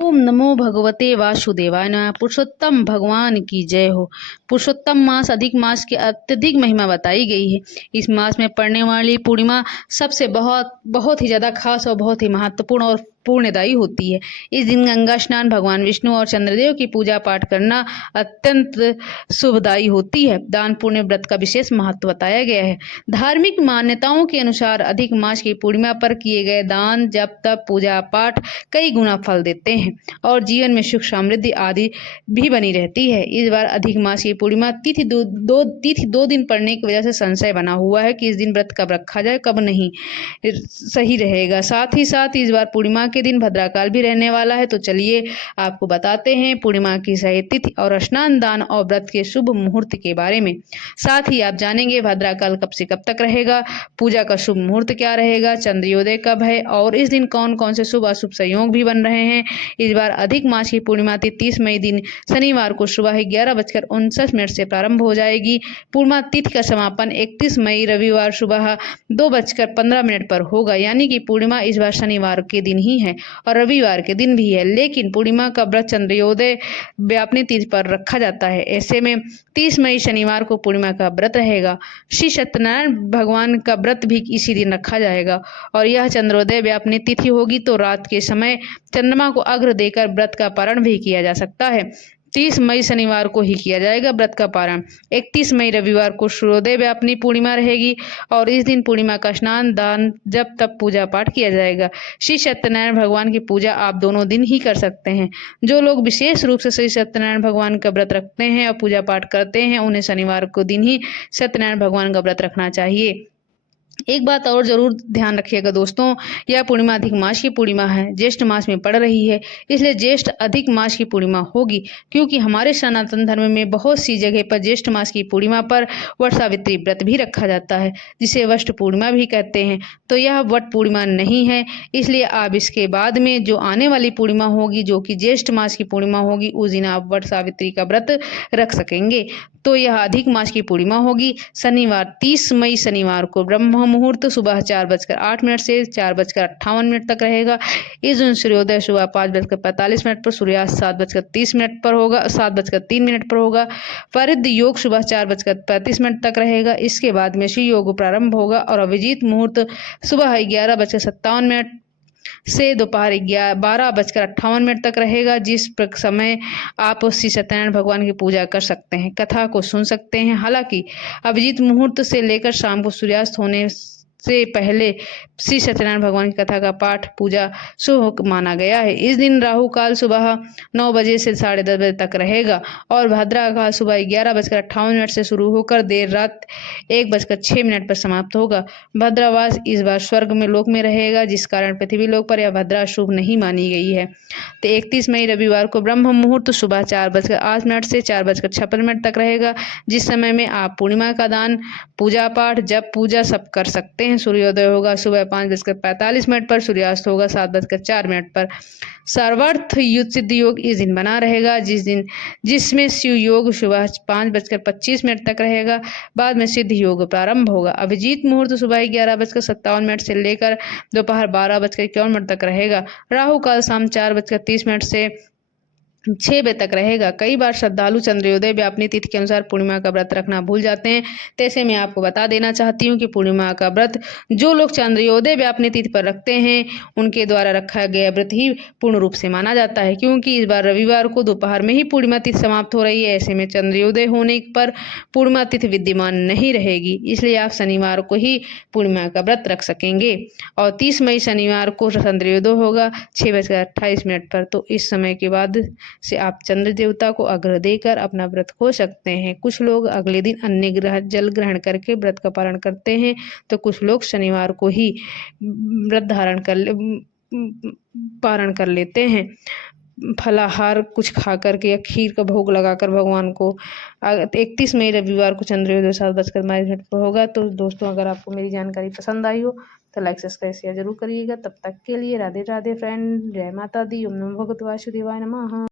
ओम नमो भगवते वासुदेवाय नमः। पुरुषोत्तम भगवान की जय हो। पुरुषोत्तम मास अधिक मास की अत्यधिक महिमा बताई गई है। इस मास में पड़ने वाली पूर्णिमा सबसे बहुत बहुत ही ज्यादा खास और बहुत ही महत्वपूर्ण और पुण्यदायी होती है। इस दिन गंगा स्नान, भगवान विष्णु और चंद्रदेव की पूजा पाठ करना अत्यंत शुभदायी होती है। दान पुण्य व्रत का विशेष महत्व बताया गया है। धार्मिक मान्यताओं के अनुसार अधिक मास की पूर्णिमा पर किए गए दान, जप, तप, पूजा पाठ कई गुना फल देते हैं और जीवन में सुख समृद्धि आदि भी बनी रहती है। इस बार अधिक मास की पूर्णिमा तिथि दो दिन पड़ने की वजह से संशय बना हुआ है कि इस दिन व्रत कब रखा जाए, कब नहीं सही रहेगा। साथ ही साथ इस बार पूर्णिमा के दिन भद्राकाल भी रहने वाला है। तो चलिए आपको बताते हैं पूर्णिमा की सही तिथि और स्नान, दान और व्रत के शुभ मुहूर्त के बारे में। साथ ही आप जानेंगे भद्राकाल कब से कब तक रहेगा, पूजा का शुभ मुहूर्त क्या रहेगा, चंद्रोदय कब है और इस दिन कौन कौन से शुभ अशुभ संयोग भी बन रहे हैं। इस बार अधिक मास की पूर्णिमा तिथि 30 मई दिन शनिवार को सुबह 11:59 से प्रारंभ हो जाएगी। पूर्णिमा तिथि का समापन 31 मई रविवार सुबह 2:15 पर होगा। यानी कि पूर्णिमा इस बार शनिवार के दिन ही है और रविवार के दिन भी है, लेकिन पूर्णिमा का व्रत चंद्रोदय व्यापनी तिथि पर रखा जाता है। ऐसे में 30 मई शनिवार को पूर्णिमा का व्रत रहेगा। श्री सत्यनारायण भगवान का व्रत भी इसी दिन रखा जाएगा और यह चंद्रोदय व्यापनी तिथि होगी तो रात के समय चंद्रमा को अर्घ्य देकर व्रत का पारण भी किया जा सकता है। 30 मई शनिवार को ही किया जाएगा व्रत का पारण। 31 मई रविवार को सूर्योदय व्यापनी पूर्णिमा रहेगी और इस दिन पूर्णिमा का स्नान, दान, जप, तप, पूजा पाठ किया जाएगा। श्री सत्यनारायण भगवान की पूजा आप दोनों दिन ही कर सकते हैं। जो लोग विशेष रूप से श्री सत्यनारायण भगवान का व्रत रखते हैं और पूजा पाठ करते हैं, उन्हें शनिवार को दिन ही सत्यनारायण भगवान का व्रत रखना चाहिए। एक बात और जरूर ध्यान रखिएगा दोस्तों, यह पूर्णिमा अधिक मास की पूर्णिमा है, ज्येष्ठ मास में पड़ रही है, इसलिए ज्येष्ठ अधिक मास की पूर्णिमा होगी। क्योंकि हमारे सनातन धर्म में बहुत सी जगह पर ज्येष्ठ मास की पूर्णिमा पर वट सावित्री व्रत भी रखा जाता है, जिसे वट पूर्णिमा भी कहते हैं। तो यह वट पूर्णिमा नहीं है, इसलिए आप इसके बाद में जो आने वाली पूर्णिमा होगी, जो कि ज्येष्ठ मास की पूर्णिमा होगी, उस दिन आप वट सावित्री का व्रत रख सकेंगे। तो यह अधिक मास की पूर्णिमा होगी शनिवार 30 मई शनिवार को ब्रह्म मुहूर्त सुबह 4:08 से 4:58 तक रहेगा। इस दिन सूर्योदय सुबह 5:45 पर, सूर्यास्त 7:30 पर होगा, 7:03 पर होगा। परिध योग सुबह 4:35 तक रहेगा। इसके बाद में श्री योग प्रारंभ होगा और अभिजीत मुहूर्त सुबह 11:57 से दोपहर 12:58 तक रहेगा, जिस समय आप श्री सत्यनारायण भगवान की पूजा कर सकते हैं, कथा को सुन सकते हैं। हालांकि अभिजीत मुहूर्त से लेकर शाम को सूर्यास्त होने से पहले श्री सत्यनारायण भगवान की कथा का पाठ पूजा शुभ माना गया है। इस दिन राहु काल सुबह 9 बजे से 10:30 बजे तक रहेगा और भद्रा काल सुबह 11:58 से शुरू होकर देर रात 1:06 पर समाप्त होगा। भद्रावास इस बार स्वर्ग में लोक में रहेगा, जिस कारण पृथ्वी लोक पर यह भद्रा शुभ नहीं मानी गई है। तो 31 मई रविवार को ब्रह्म मुहूर्त सुबह 4:08 से 4:56 तक रहेगा, जिस समय में आप पूर्णिमा का दान, पूजा पाठ, जप, पूजा सब कर सकते हैं। सूर्योदय होगा सुबह 5:45 पर, सूर्यास्त होगा 7:04 पर। सर्वार्थ युद्ध सिद्ध योग इस दिन बना रहेगा, जिसमें शिव योग सुबह 5:25 तक रहेगा। बाद में सिद्ध योग प्रारंभ होगा। अभिजीत मुहूर्त सुबह 11:57 से लेकर दोपहर 12:51 तक रहेगा। राहु काल शाम 4:30 से 6 बजे तक रहेगा। कई बार श्रद्धालु चंद्रोदय व्यापनी तिथि के अनुसार पूर्णिमा का व्रत रखना भूल जाते हैं। तैसे मैं आपको बता देना चाहती हूँ कि पूर्णिमा का व्रत जो लोग चंद्रोदय व्यापनी तिथि पर रखते हैं, उनके द्वारा रखा गया व्रत ही पूर्ण रूप से माना जाता है। क्योंकि इस बार रविवार को दोपहर में ही पूर्णिमा तिथि समाप्त हो रही है। ऐसे में चंद्रोदय होने पर पूर्णिमा तिथि विद्यमान नहीं रहेगी, इसलिए आप शनिवार को ही पूर्णिमा का व्रत रख सकेंगे। और 30 मई शनिवार को चंद्रोदय होगा 6:28 पर। तो इस समय के बाद से आप चंद्र देवता को अर्घ्य देकर अपना व्रत खो सकते हैं। कुछ लोग अगले दिन अन्य ग्रह जल ग्रहण करके व्रत का पारण करते हैं, तो कुछ लोग शनिवार को ही व्रत धारण पारण कर लेते हैं। फलाहार कुछ खा करके या खीर का भोग लगाकर भगवान को। 31 मई रविवार को चंद्रोदय 7:22 पर होगा। तो दोस्तों, अगर आपको मेरी जानकारी पसंद आई हो तो लाइक, सब्सक्राइब, शेयर जरूर करिएगा। तब तक के लिए राधे राधे फ्रेंड, जय माता दी। ओम नमो भगवते वासुदेवाय नमः।